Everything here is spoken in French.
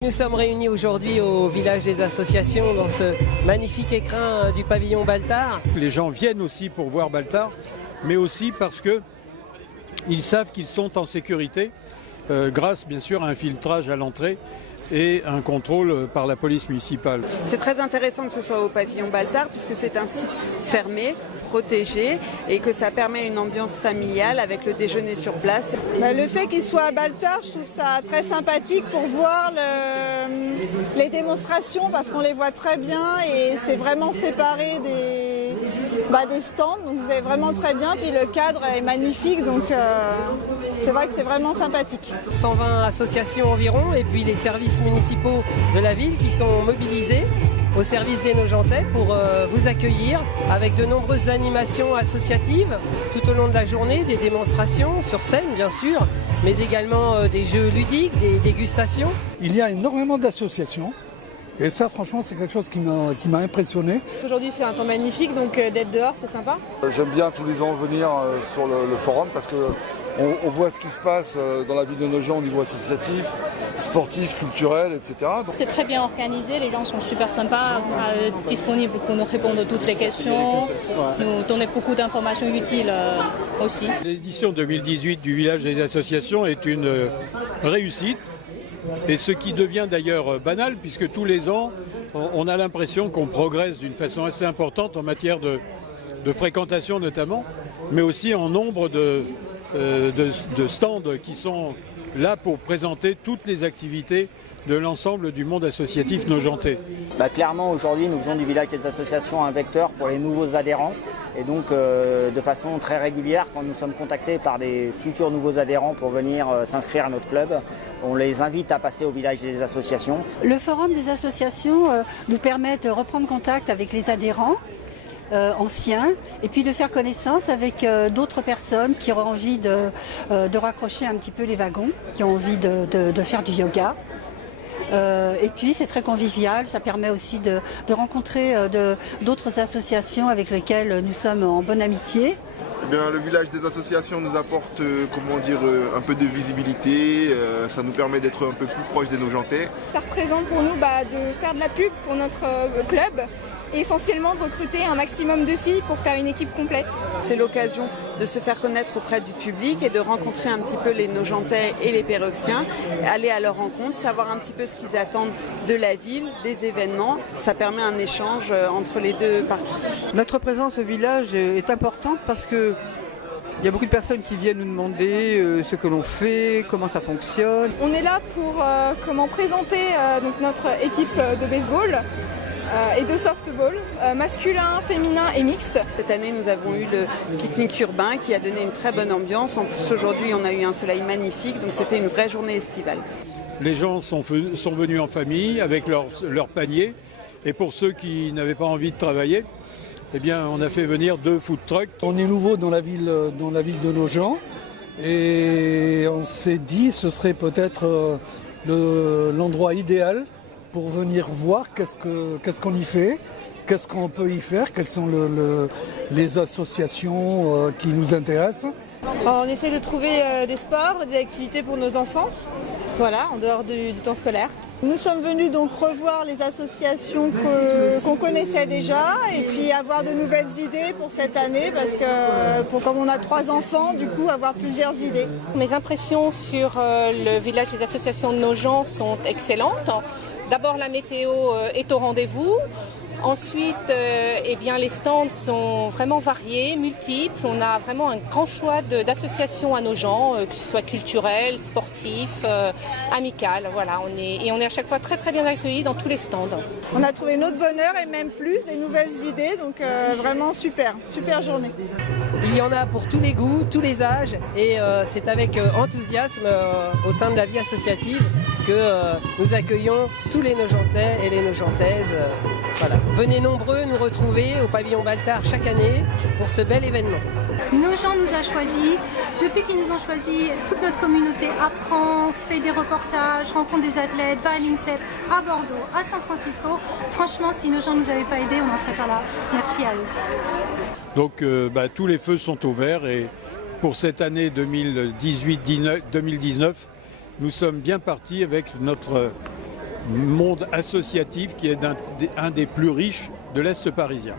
Nous sommes réunis aujourd'hui au village des associations dans ce magnifique écrin du pavillon Baltard. Les gens viennent aussi pour voir Baltard, mais aussi parce qu'ils savent qu'ils sont en sécurité, grâce bien sûr à un filtrage à l'entrée et un contrôle par la police municipale. C'est très intéressant que ce soit au pavillon Baltard puisque c'est un site fermé, protégé et que ça permet une ambiance familiale avec le déjeuner sur place. Le fait qu'il soit à Baltard, je trouve ça très sympathique pour voir les démonstrations parce qu'on les voit très bien et c'est vraiment séparé des stands, donc vous avez vraiment très bien, puis le cadre est magnifique, donc c'est vrai que c'est vraiment sympathique. 120 associations environ et puis les services municipaux de la ville qui sont mobilisés au service des Nogentais pour vous accueillir avec de nombreuses animations associatives tout au long de la journée, des démonstrations sur scène bien sûr, mais également des jeux ludiques, des dégustations. Il y a énormément d'associations. Et ça, franchement, c'est quelque chose qui m'a impressionné. Aujourd'hui, il fait un temps magnifique, donc d'être dehors, c'est sympa. J'aime bien tous les ans venir sur le forum parce qu'on voit ce qui se passe dans la ville de Nogent au niveau associatif, sportif, culturel, etc. C'est très bien organisé, les gens sont super sympas, disponibles pour nous répondre à toutes les questions, nous donner beaucoup d'informations utiles aussi. L'édition 2018 du village des associations est une réussite. Et ce qui devient d'ailleurs banal, puisque tous les ans, on a l'impression qu'on progresse d'une façon assez importante en matière de fréquentation notamment, mais aussi en nombre de stands qui sont là pour présenter toutes les activités de l'ensemble du monde associatif nogentais. Clairement, aujourd'hui, nous faisons du village des associations un vecteur pour les nouveaux adhérents. Et donc, de façon très régulière, quand nous sommes contactés par des futurs nouveaux adhérents pour venir s'inscrire à notre club, on les invite à passer au village des associations. Le forum des associations nous permet de reprendre contact avec les adhérents anciens et puis de faire connaissance avec d'autres personnes qui auront envie de raccrocher un petit peu les wagons, qui ont envie de faire du yoga. Et puis c'est très convivial, ça permet aussi de rencontrer d'autres associations avec lesquelles nous sommes en bonne amitié. Eh bien, le village des associations nous apporte un peu de visibilité, ça nous permet d'être un peu plus proche des Nogentais. Ça représente pour nous de faire de la pub pour notre club et essentiellement de recruter un maximum de filles pour faire une équipe complète. C'est l'occasion de se faire connaître auprès du public et de rencontrer un petit peu les Nogentais et les Péroxiens, aller à leur rencontre, savoir un petit peu ce qu'ils attendent de la ville, des événements. Ça permet un échange entre les deux parties. Notre présence au village est importante parce que il y a beaucoup de personnes qui viennent nous demander ce que l'on fait, comment ça fonctionne. On est là pour présenter notre équipe de baseball et de softball, masculin, féminin et mixte. Cette année, nous avons eu le pique-nique urbain qui a donné une très bonne ambiance. En plus, aujourd'hui, on a eu un soleil magnifique, donc c'était une vraie journée estivale. Les gens sont venus en famille avec leur panier. Et pour ceux qui n'avaient pas envie de travailler, eh bien, on a fait venir 2 food trucks. On est nouveau dans la ville de Nogent et on s'est dit que ce serait peut-être l'endroit idéal pour venir voir qu'est-ce qu'on y fait, qu'est-ce qu'on peut y faire, quelles sont les associations qui nous intéressent. On essaie de trouver des sports, des activités pour nos enfants, voilà, en dehors du temps scolaire. Nous sommes venus donc revoir les associations qu'on connaissait déjà et puis avoir de nouvelles idées pour cette année parce que comme on a 3 enfants, du coup avoir plusieurs idées. Mes impressions sur le village des associations de Nogent sont excellentes. D'abord, la météo est au rendez-vous. Ensuite, les stands sont vraiment variés, multiples. On a vraiment un grand choix d'associations à Nogent, que ce soit culturel, sportif, amical. Voilà, on est à chaque fois très très bien accueillis dans tous les stands. On a trouvé notre bonheur et même plus, des nouvelles idées, donc vraiment super journée. Il y en a pour tous les goûts, tous les âges et c'est avec enthousiasme au sein de la vie associative que nous accueillons tous les Nogentais et les Nogentaises. Voilà. Venez nombreux nous retrouver au pavillon Baltard chaque année pour ce bel événement. Nogent nous a choisis. Depuis qu'ils nous ont choisis, toute notre communauté apprend, fait des reportages, rencontre des athlètes, va à l'INSEP, à Bordeaux, à San Francisco. Franchement, si Nogent ne nous avait pas aidés, on n'en serait pas là. Merci à eux. Donc tous les feux sont ouverts et pour cette année 2018-2019, nous sommes bien partis avec notre monde associatif qui est un des plus riches de l'Est parisien.